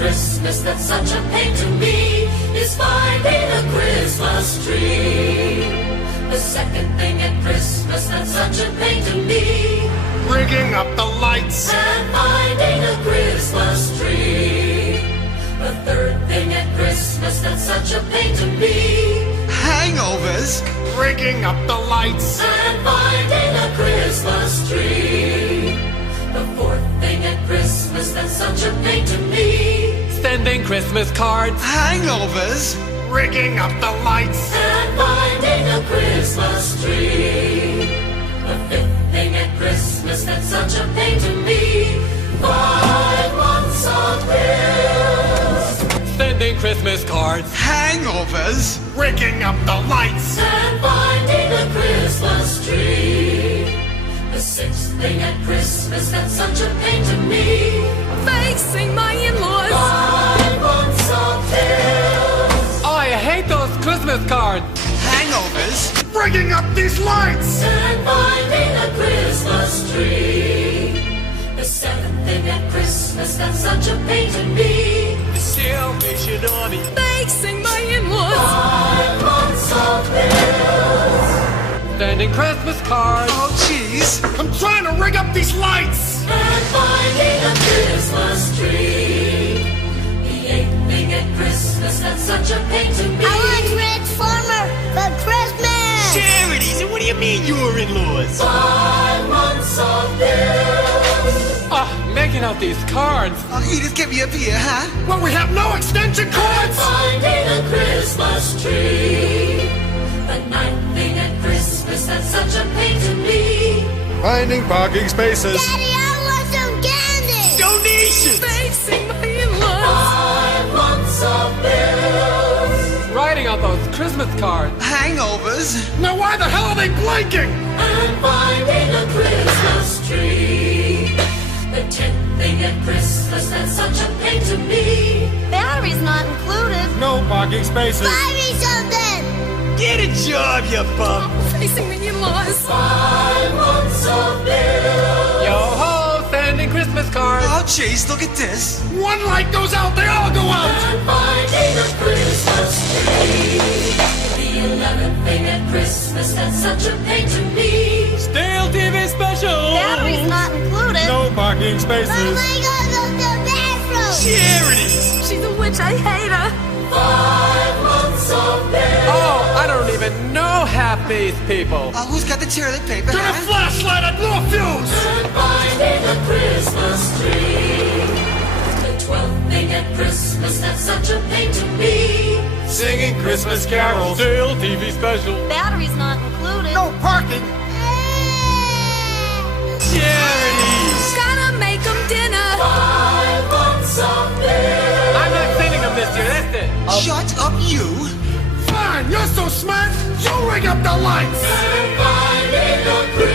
Christmas that's such a pain to me is finding a Christmas tree. The second thing at Christmas that's such a pain to me, rigging up the lights and finding a Christmas tree. The third thing at Christmas that's such a pain to me, hangovers, rigging up the lights and finding a Christmas tree. The fourth thing at Christmas that's such a pain to me, sending Christmas cards, hangovers, rigging up the lights and finding a Christmas tree. The fifth thing at Christmas that's such a pain to me, 5 months of bills, sending Christmas cards, hangovers, rigging up the lights and finding a Christmas tree. The sixth thing at Christmas that's such a pain to me, facing my in-laws, 5 months of bills, oh, I hate those Christmas cards, hangovers, rigging up these lights and finding a Christmas tree. The seventh thing at Christmas that's such a pain to me, Salvation Army, facing my in-laws, 5 months of bills, sending Christmas cards, oh jeez, I'm trying to rig up these lights and finding a Christmas tree. The eighth thing at Christmas that's such a pain to me, I want Transformer for Christmas! charities, and what do you mean your in-laws? 5 months of bills, making out these cards, Oh, you just get me up here, huh? Well, we have no extension and cords finding a Christmas tree. The ninth thing at Christmas that's such a pain to me, finding parking spaces Daddy, I want some candy! Donations, facing my in-laws, 5 months of bills, writing out those Christmas cards, hangovers, Now why the hell are they blinking? and finding a Christmas tree. The 10th thing at Christmas that's such a pain to me, Battery's not included. No parking spaces Buy me something! get a job, you bum. facing my in-laws, 5 months of bills, yo ho, sending Christmas cards, Oh jeez, look at this. One light goes out, they all go out and finding a Christmas tree. The 11th thing at Christmas that's such a pain to me, stale TV special, Battery's not included. No parking spaces Oh my God, go to the bathroom! Charities, she's a witch, I hate her. 5 months of bills, oh, I don't even know half these people, oh, who's got the toilet paper, Get a huh? flashlight and blow a fuse and finding a Christmas tree. The 12th thing at Christmas that's such a pain to me, Singing Christmas carols stale TV special, Battery's not included. No parking Charities, Gotta make them dinner. 5 months of bills, I'm not sending them this year, that's it, shut up you. Fine, you're so smart, you rig up the lights and finding a Christmas